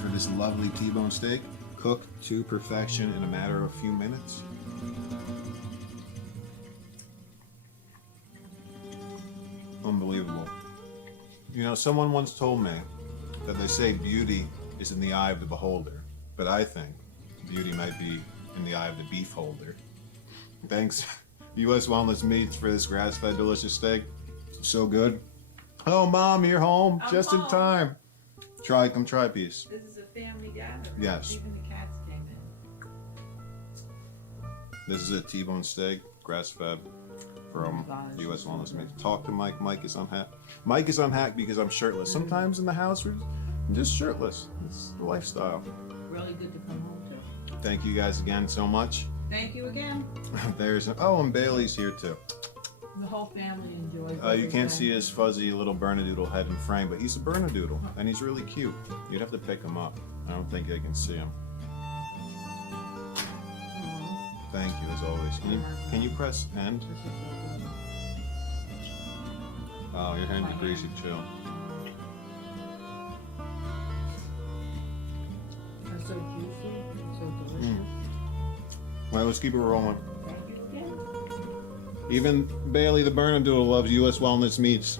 for this lovely T-bone steak, cooked to perfection in a matter of a few minutes. Unbelievable. You know, someone once told me that they say beauty is in the eye of the beholder, but I think beauty might be in the eye of the beef holder. Thanks, U.S. Wellness Meats, for this grass-fed delicious steak. So good. Oh, Mom, you're home I'm just in home. time. Come try a piece. This is a family gathering. Yes. Even the cats came in. This is a T-bone steak, grass-fed, from Gosh. U.S. Wellness Meats. Talk to Mike. Mike is unhacked. Mike is unhacked because I'm shirtless. Sometimes in the house, I'm just shirtless. It's the lifestyle. Really good to come home to. Thank you guys again so much. Thank you again. And Bailey's here too. The whole family enjoys You can't see his fuzzy little Bernedoodle head in frame, but he's a Bernedoodle, and he's really cute. You'd have to pick him up. I don't think I can see him. Thank you, as always. Can you press end? Oh, your hands are greasy too. They're so juicy and so delicious. Well, let's keep it rolling. Thank you again. Even Bailey the Bernedoodle loves U.S. Wellness Meats.